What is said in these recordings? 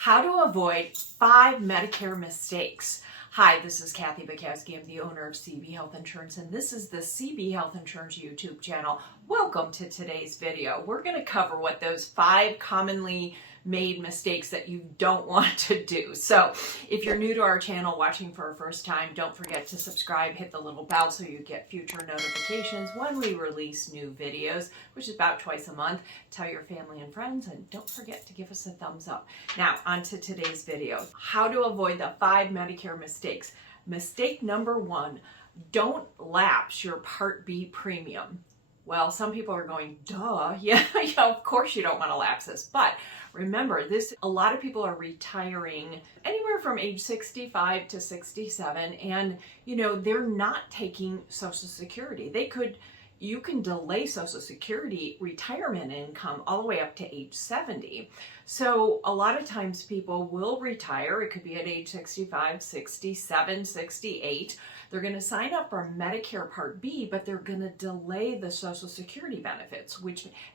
How to avoid 5 Medicare mistakes. Hi, this is Kathy Bukowski. I'm the owner of CB Health Insurance, and this is the CB Health Insurance YouTube channel. Welcome to today's video. We're going to cover what those 5 commonly made mistakes that you don't want to do. So if you're new to our channel, watching for our first time, don't forget to subscribe, hit the little bell so you get future notifications when we release new videos, which is about twice a month. Tell your family and friends, and don't forget to give us a thumbs up. Now, on to today's video. How to avoid the 5 Medicare mistakes. Mistake number 1, don't lapse your Part B premium. Well, some people are going, duh, yeah, of course you don't want to lapse this. But remember, a lot of people are retiring anywhere from age 65 to 67, and they're not taking Social Security. You can delay Social Security retirement income all the way up to age 70. So a lot of times people will retire. It could be at age 65, 67, 68. They're going to sign up for Medicare Part B, but they're going to delay the Social Security benefits,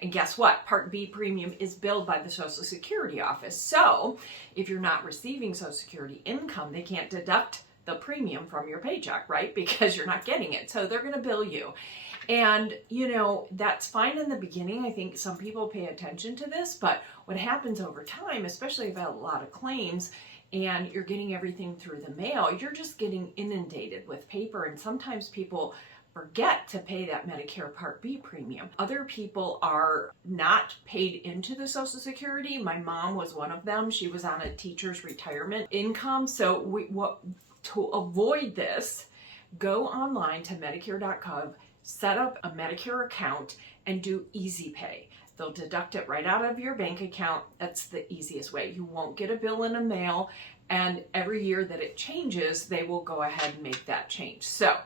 and guess what? Part B premium is billed by the Social Security office. So if you're not receiving Social Security income, they can't deduct the premium from your paycheck, right? Because you're not getting it. So they're going to bill you. And, that's fine in the beginning. I think some people pay attention to this, but what happens over time, especially if you have a lot of claims and you're getting everything through the mail, you're just getting inundated with paper. And sometimes people forget to pay that Medicare Part B premium. Other people are not paid into the Social Security. My mom was one of them. She was on a teacher's retirement income. So to avoid this, go online to Medicare.gov, set up a Medicare account, and do Easy Pay. They'll deduct it right out of your bank account. That's the easiest way. You won't get a bill in the mail, and every year that it changes, they will go ahead and make that change. So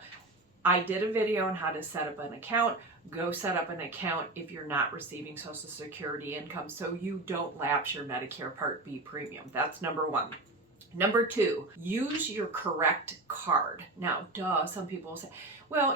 I did a video on how to set up an account. Go set up an account if you're not receiving Social Security income so you don't lapse your Medicare Part B premium. That's number 1. Number 2, use your correct card. Now, some people say, well,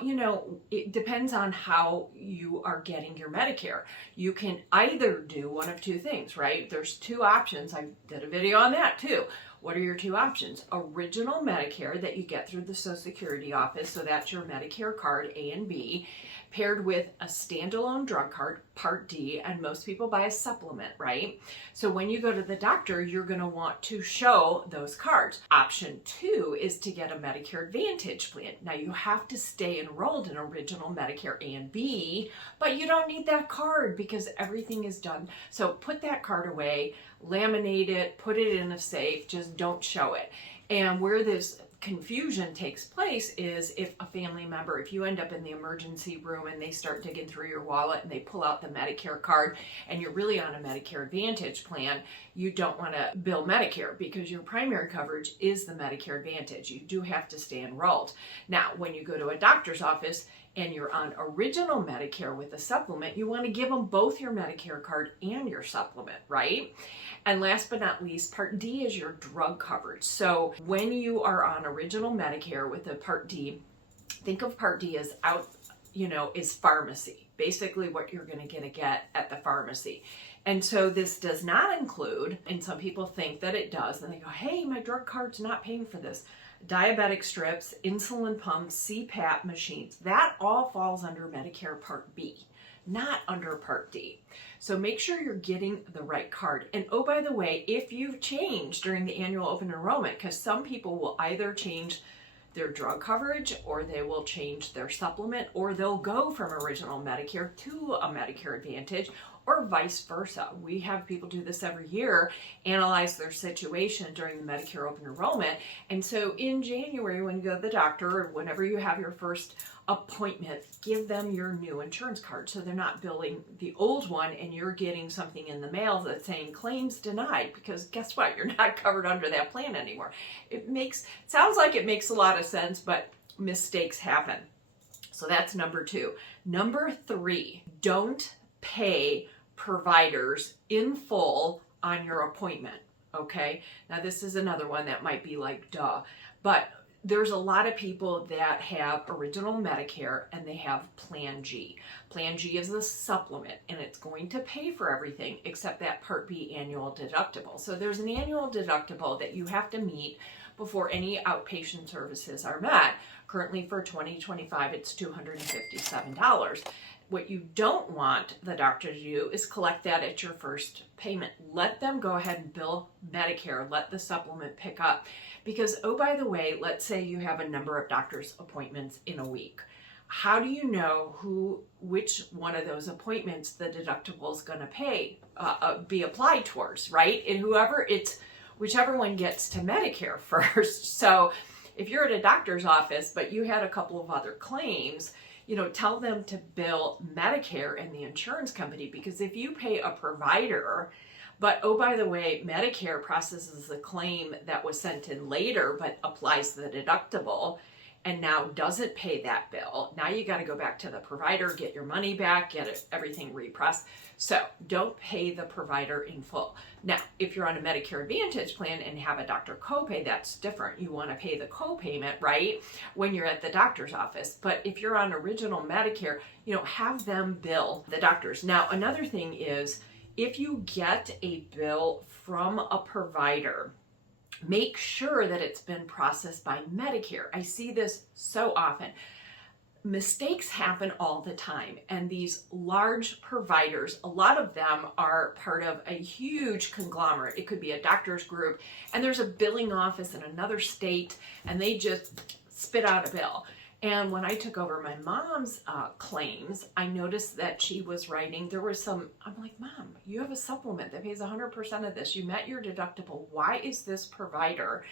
it depends on how you are getting your Medicare. You can either do one of 2 things, right? There's 2 options. I did a video on that too. What are your 2 options? Original Medicare that you get through the Social Security office, so that's your Medicare card A and B, paired with a standalone drug card, Part D, and most people buy a supplement, right? So when you go to the doctor, you're going to want to show those cards. Option 2 is to get a Medicare Advantage plan. Now, you have to stay enrolled in Original Medicare A and B, but you don't need that card because everything is done. So put that card away, laminate it, put it in a safe, just don't show it. And where this confusion takes place is if you end up in the emergency room and they start digging through your wallet and they pull out the Medicare card and you're really on a Medicare Advantage plan, you don't want to bill Medicare because your primary coverage is the Medicare Advantage. You do have to stay enrolled. Now, when you go to a doctor's office and you're on Original Medicare with a supplement, you want to give them both your Medicare card and your supplement, right? And last but not least, Part D is your drug coverage. So when you are on Original Medicare with a Part D, think of Part D as is pharmacy. Basically what you're going to get at the pharmacy. And so this does not include, and some people think that it does, and they go, hey, my drug card's not paying for this. Diabetic strips, insulin pumps, CPAP machines, that all falls under Medicare Part B, not under Part D. So make sure you're getting the right card. And oh, by the way, if you've changed during the annual open enrollment, because some people will either change their drug coverage or they will change their supplement, or they'll go from Original Medicare to a Medicare Advantage, or vice versa. We have people do this every year, analyze their situation during the Medicare open enrollment. And so in January, when you go to the doctor or whenever you have your first appointment, give them your new insurance card so they're not billing the old one and you're getting something in the mail that's saying claims denied, because guess what? You're not covered under that plan anymore. Sounds like it makes a lot of sense, but mistakes happen. So that's number 2. Number 3, don't pay providers in full on your appointment, okay? Now this is another one that might be like, duh, but there's a lot of people that have original Medicare and they have Plan G. Plan G is a supplement and it's going to pay for everything except that Part B annual deductible. So there's an annual deductible that you have to meet before any outpatient services are met. Currently for 2025, it's $257. What you don't want the doctor to do is collect that at your first payment. Let them go ahead and bill Medicare. Let the supplement pick up. Because, oh, by the way, let's say you have a number of doctor's appointments in a week. How do you know which one of those appointments the deductible is going to be applied towards, right? And whichever one gets to Medicare first. So if you're at a doctor's office, but you had a couple of other claims, tell them to bill Medicare and the insurance company, because if you pay a provider, but oh, by the way, Medicare processes the claim that was sent in later, but applies the deductible and now doesn't pay that bill. Now you got to go back to the provider, get your money back, get everything reprocessed. So don't pay the provider in full. Now, if you're on a Medicare Advantage plan and have a doctor copay, that's different. You want to pay the copayment, right, when you're at the doctor's office. But if you're on original Medicare, have them bill the doctors. Now, another thing is, if you get a bill from a provider, make sure that it's been processed by Medicare. I see this so often. Mistakes happen all the time, and these large providers, a lot of them are part of a huge conglomerate. It could be a doctor's group, and there's a billing office in another state, and they just spit out a bill. And when I took over my mom's claims, I noticed that she was writing, I'm like, Mom, you have a supplement that pays 100% of this. You met your deductible. Why is this provider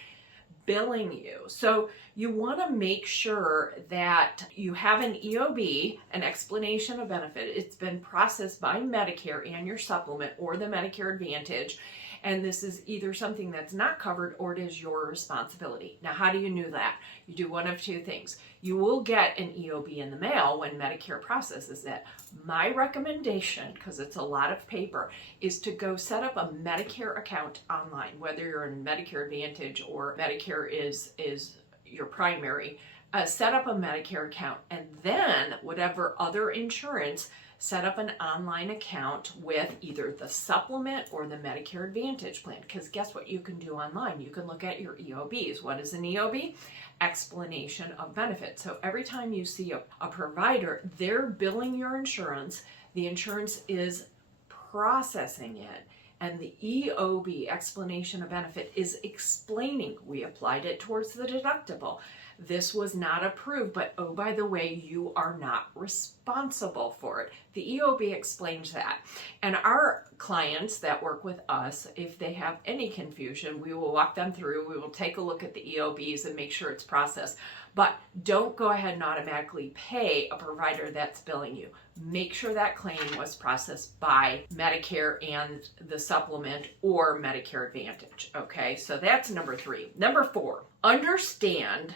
billing you? So you want to make sure that you have an EOB, an explanation of benefit. It's been processed by Medicare and your supplement or the Medicare Advantage. And this is either something that's not covered or it is your responsibility. Now, how do you know that? You do one of two things. You will get an EOB in the mail when Medicare processes it. My recommendation, because it's a lot of paper, is to go set up a Medicare account online, whether you're in Medicare Advantage or Medicare is your primary. Set up a Medicare account, and then whatever other insurance, set up an online account with either the supplement or the Medicare Advantage plan. Because guess what you can do online? You can look at your EOBs. What is an EOB? Explanation of benefits. So every time you see a provider, they're billing your insurance, the insurance is processing it, and the EOB, explanation of benefit, is explaining we applied it towards the deductible. This was not approved, but oh, by the way, you are not responsible for it. The EOB explains that. And our clients that work with us, if they have any confusion, we will walk them through. We will take a look at the EOBs and make sure it's processed. But don't go ahead and automatically pay a provider that's billing you. Make sure that claim was processed by Medicare and the supplement or Medicare Advantage. Okay, so that's number 3. Number 4, understand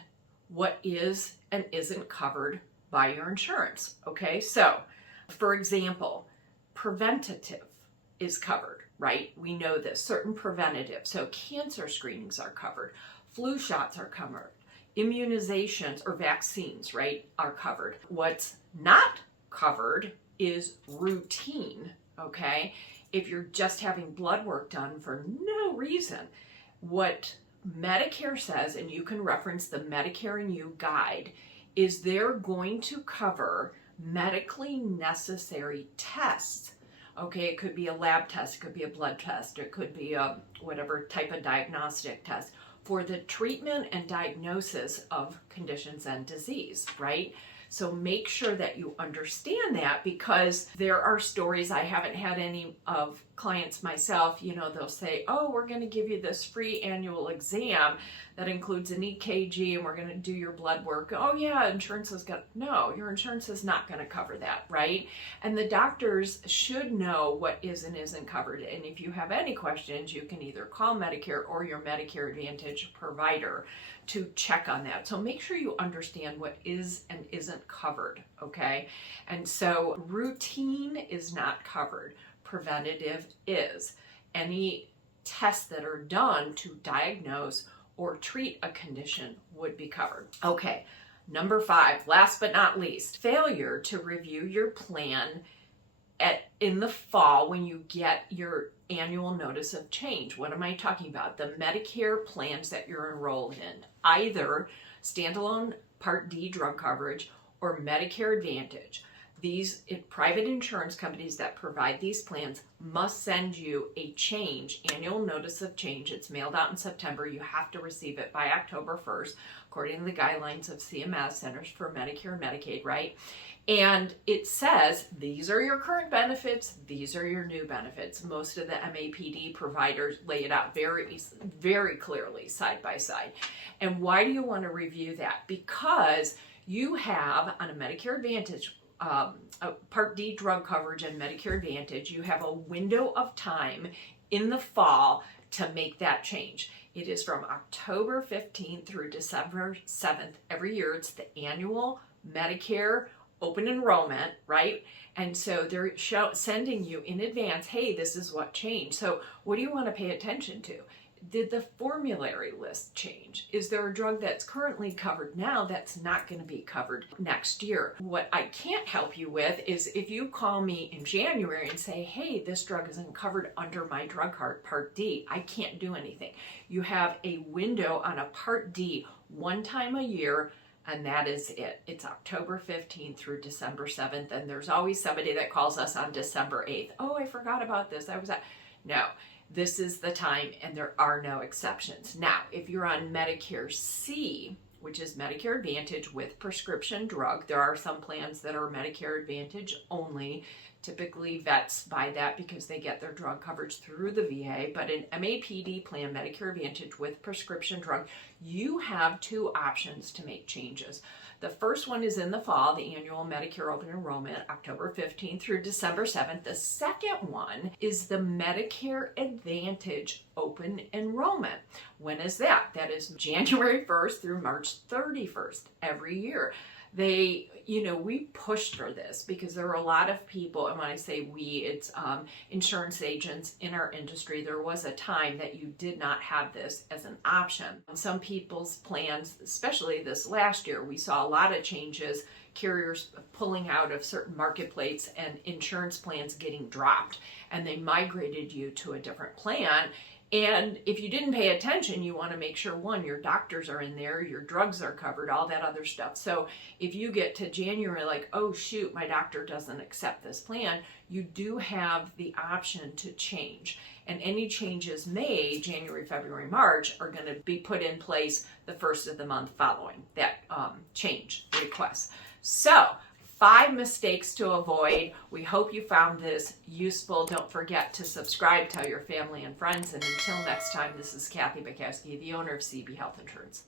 what is and isn't covered by your insurance. Okay, so for example, preventative is covered, right? We know this. Certain preventative, so cancer screenings are covered, flu shots are covered, immunizations or vaccines, right, are covered. What's not covered is routine, okay? If you're just having blood work done for no reason, what Medicare says, and you can reference the Medicare and You guide, is they're going to cover medically necessary tests. Okay, it could be a lab test, it could be a blood test, it could be a whatever type of diagnostic test for the treatment and diagnosis of conditions and disease, right? So make sure that you understand that, because there are stories, I haven't had any of clients myself, they'll say, oh, we're going to give you this free annual exam that includes an EKG and we're going to do your blood work. Oh yeah, insurance is going to, no, your insurance is not going to cover that, right? And the doctors should know what is and isn't covered. And if you have any questions, you can either call Medicare or your Medicare Advantage provider to check on that. So make sure you understand what is and isn't covered, okay? And so routine is not covered. Preventative is. Any tests that are done to diagnose or treat a condition would be covered. Okay, number 5, last but not least, failure to review your plan in the fall when you get your annual notice of change. What am I talking about? The Medicare plans that you're enrolled in, either standalone Part D drug coverage or Medicare Advantage. These private insurance companies that provide these plans must send you a change, annual notice of change. It's mailed out in September. You have to receive it by October 1st, according to the guidelines of CMS, Centers for Medicare and Medicaid, right? And it says, these are your current benefits, these are your new benefits. Most of the MAPD providers lay it out very, very clearly, side by side. And why do you want to review that? Because you have, on a Medicare Advantage, Part D drug coverage and Medicare Advantage, you have a window of time in the fall to make that change. It is from October 15th through December 7th every year. It's the annual Medicare open enrollment, right? And so they're sending you in advance, hey, this is what changed. So what do you want to pay attention to? Did the formulary list change? Is there a drug that's currently covered now that's not going to be covered next year? What I can't help you with is if you call me in January and say, hey, this drug isn't covered under my drug card, Part D, I can't do anything. You have a window on a Part D one time a year, and that is it. It's October 15th through December 7th, and there's always somebody that calls us on December 8th. Oh, I forgot about this. No. This is the time, and there are no exceptions. Now, if you're on Medicare C, which is Medicare Advantage with prescription drug, there are some plans that are Medicare Advantage only. Typically, vets buy that because they get their drug coverage through the VA, but an MAPD plan, Medicare Advantage with prescription drug, you have 2 options to make changes. The first one is in the fall, the annual Medicare open enrollment, October 15th through December 7th. The second one is the Medicare Advantage open enrollment. When is that? That is January 1st through March 31st every year. We pushed for this because there were a lot of people, and when I say we, it's insurance agents in our industry. There was a time that you did not have this as an option. Some people's plans, especially this last year, we saw a lot of changes, carriers pulling out of certain marketplaces and insurance plans getting dropped, and they migrated you to a different plan. And if you didn't pay attention, you want to make sure, one, your doctors are in there, your drugs are covered, all that other stuff. So if you get to January like, oh shoot, my doctor doesn't accept this plan, you do have the option to change. And any changes made January, February, March are going to be put in place the first of the month following that change request. So 5 mistakes to avoid. We hope you found this useful. Don't forget to subscribe, tell your family and friends, and until next time, this is Kathy Bukowski, the owner of CB Health Insurance.